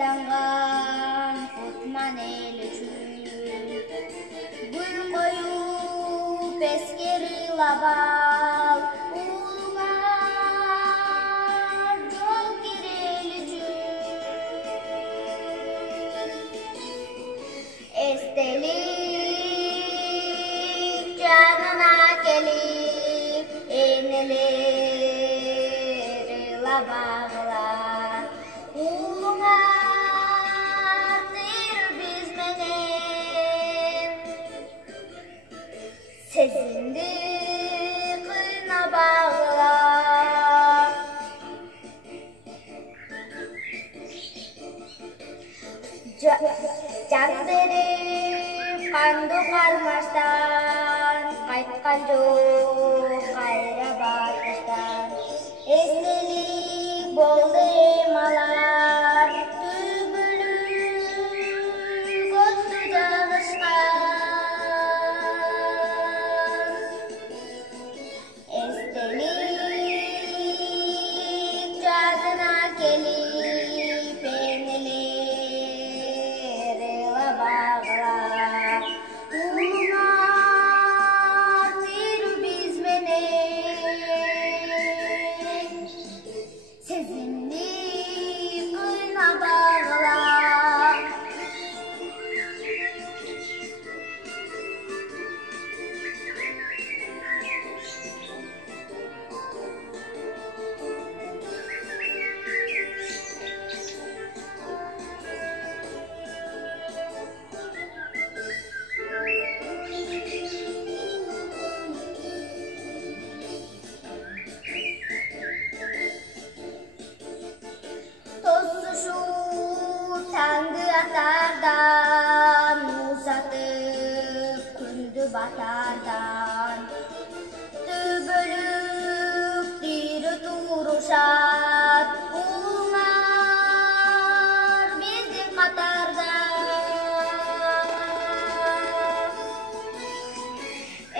аттанган кутман эл үчүн гүл коюп эскери лабал уулуңа жол кирели үчүн эстелик жанына келип энелери лабагыла уулуңар тыйыр биз менен сезимди кыйнабагыла жан берип канды кармаштан кайткан жок кайра батыштан эстелик болду эм алар түбөлүк отту жагышкан эстелик жанына келип энелери лабагыла уулуңар тыйыр биз менен сезимди кыйнабагыла Таңды атардан, узатып күндү батардан төбөлүк тири турушат уулуңар биздин катарда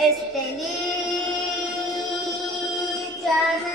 эстелик жаны